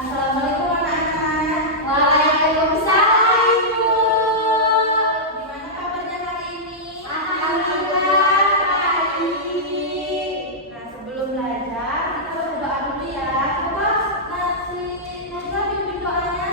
Assalamualaikum anak-anak. Waalaikumsalam, Ibu. Gimana kabarnya hari ini? Alhamdulillah baik. Nah, sebelum belajar kita berdoa dulu ya. Coba si Najwa pimpin doanya.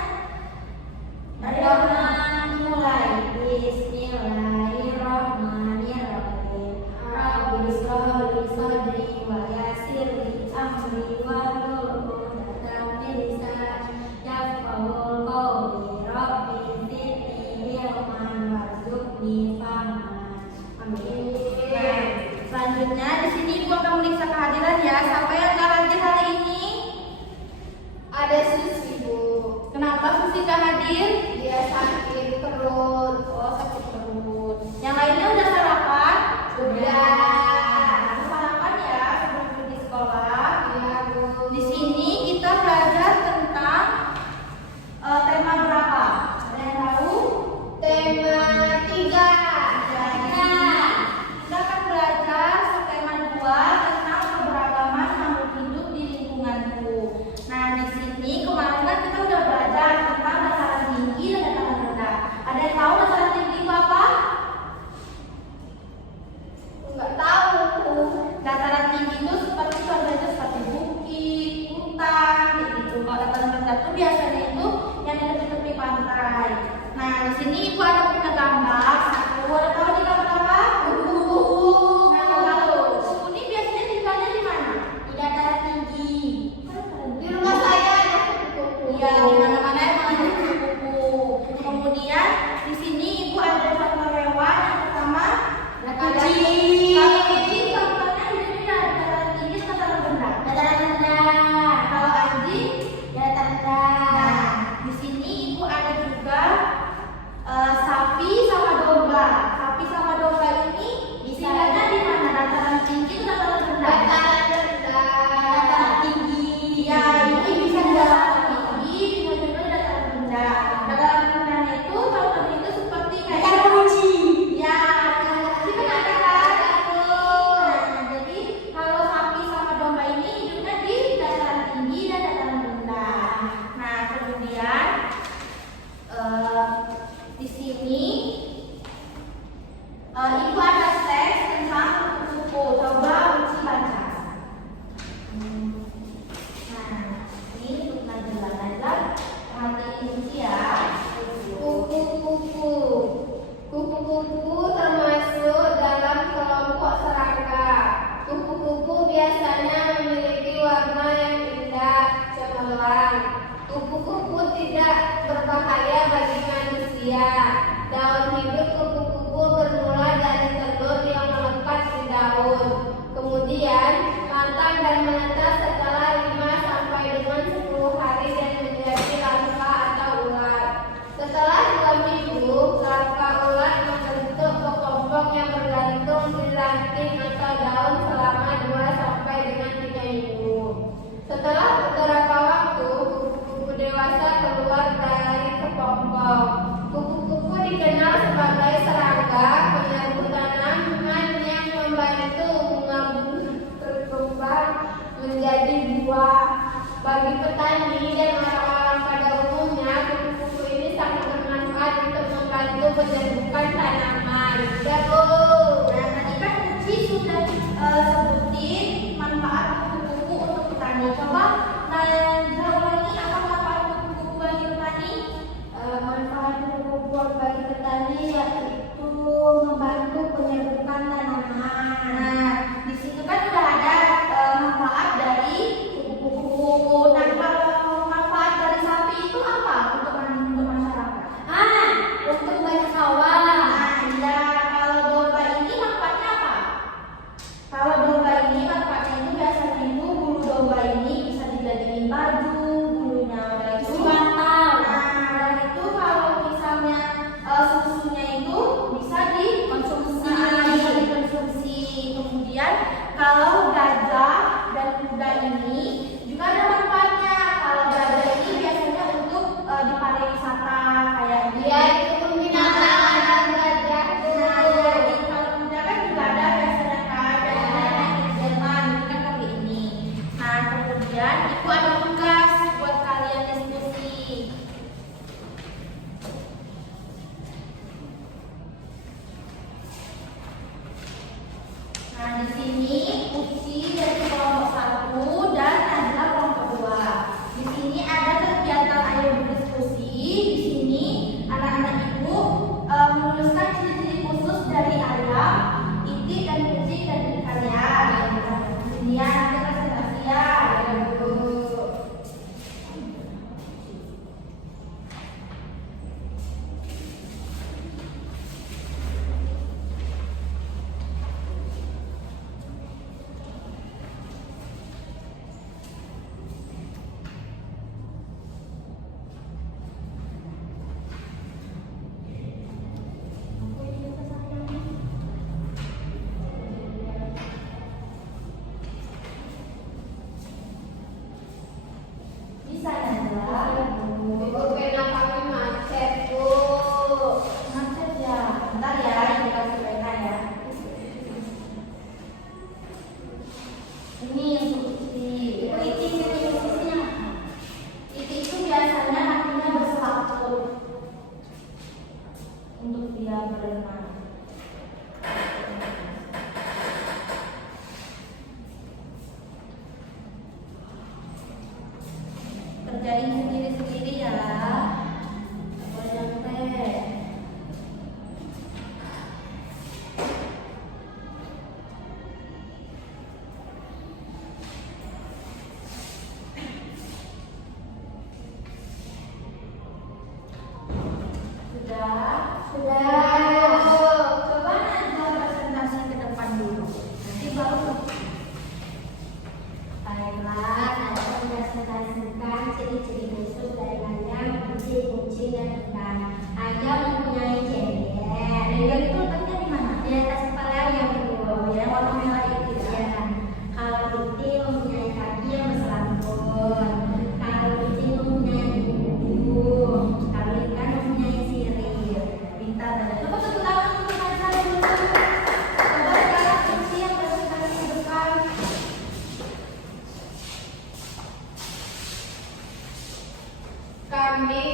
Berdoa mulai. Bismillahirrahmanirrahim. Rabbi shrah li sadri wa yassir li amri wahlul 'uqdatam min lisani yafqahul qawli. Rabbi zidni ilman warzuqni fahman. Amin. Nah, selanjutnya di sini Ibu akan memeriksa kehadiran ya. Siapa yang nggak hadir hari ini? Ada Susi, Bu. Kenapa Susi nggak hadir? Dia sakit perut. Oh, sakit perut. Yang lainnya udah sarapan? Sudah. Sarapan ya sebelum pergi sekolah. Iya, Bu. Di sini kita belajar tentang tema berapa? Ada yang tahu? Tema 3. Kita akan belajar tema 2 tentang keberagaman makhluk hidup di lingkunganku. Nah, di sini kemarin kan kita udah belajar tentang dataran tinggi dan dataran rendah. Ada yang tahu dataran tinggi itu apa? Enggak tahu, Bu. Dataran tinggi itu seperti contohnya seperti bukit, hutan, gitu. Kalau dataran rendah itu biasanya itu yang di tepi-tepi pantai. Nah, di sini Ibu ada punya gambar satu. Ada tahu di gambar apa? Kupu-kupu. Nah, kalau kupu ini biasanya tinggalnya di mana? Di dataran tinggi. Di rumah saya ada kupu-kupu. Iya, di mana-mana emang ada kupu-kupu. Kemudian di sini Ibu ada contoh hewan. Yang pertama, Kucing. Kalau kucing contohnya hidupnya di dataran tinggi atau dataran rendah? Dataran rendah. Kalau anjing, Dataran rendah. nah, di sini Ibu ada juga sapi sama domba. Sapi sama domba ini tinggalnya di mana? Dataran tinggi atau dataran rendah? Dataran rendah. Dataran tinggi. Ya, ini bisa di dataran tinggi, bisa juga di dataran rendah. Dataran rendah itu contohnya itu seperti kayak Dataran kunci. ya, itu kan ada kan? Nah, jadi kalau sapi sama domba ini hidupnya di dataran tinggi dan dataran rendah. Nah, kemudian di sini Ibu ada teks tentang kupu-kupu. Coba Uci baca. Nah, ini untuk Najla. Najla, perhatiin Uci ya. Kupu-kupu. Kupu-kupu termasuk dalam kelompok serangga. Kupu-kupu biasanya memiliki warna yang indah, cemerlang. Kupu-kupu tidak berbahaya bagi manusia. Daun hidup kupu-kupu bermula dari telur yang melekat di daun. Kemudian lantang dan menetas setelah 5 sampai dengan 10 hari dan menjadi larva atau ular. Setelah 2 minggu, larva ular membentuk kelompok yang bergantung di ranting atau daun selama 2 sampai dengan 3 minggu. Setelah beberapa waktu, kupu-kupu dewasa keluar dari kelompok. Kupu-kupu dikenal sebagai serangga penyerbu tanaman yang membantu bunga-bunga berkembang menjadi buah. Bagi petani dan orang-orang pada umumnya, kupu-kupu ini sangat bermanfaat untuk membantu penyerbukan tanaman. Ya, Bu. Nah, tadi kan Uci sudah sebutin manfaat kupu-kupu untuk petani. Coba Najla ulangi apa manfaat kupu-kupu bagi petani? Manfaat kupu-kupu bagi petani yaitu membantu penyerbukan tanaman. Nah, di situ kan udah ada manfaat dari kupu-kupu. Nah, kalau manfaat dari sapi itu apa untuk masyarakat? Untuk banyak sawah. Nah, ya, kalau domba ini manfaatnya apa? Kalau domba ini manfaatnya itu biasanya itu bulu domba ini bisa dijadiin baju, bulunya udah itu Bantal. Nah, dan itu kalau misalnya susunya itu bisa dikonsumsi. Bisa dikonsumsi. Kemudian kalau gajah dan kuda ini juga ada manfaatnya. Kalau gajah ini biasanya untuk di pariwisata kayak Dia itu pembinaan dan gajah. Nah, jadi kalau kuda kan juga ada biasanya kan, biasanya naik Jerman, itu kan kali ini. Nah, kemudian Ibu ada tugas buat kalian Kerjain sendiri-sendiri ya. Boleh nyontek. Sudah. Coba Najwa presentasi ke depan dulu. Nanti baru. Baiklah, Najwa mempresentasikan ciri-ciri khusus dari ayam, kucing, dan ikan. Ayam mempunyai jenggot. Jenggot itu letaknya di mana? Di atas kepala ayam itu, Yang warna merah itu ya. ya. Kalau kucing mempunyai kaki yang berselambut. Kalau kucing mempunyai kuku. Kalau ikan mempunyai sirip. Pintar. Coba tepuk tangan untuk Najwa dulu. Coba sekarang kunci yang presentasi ke depan. Kami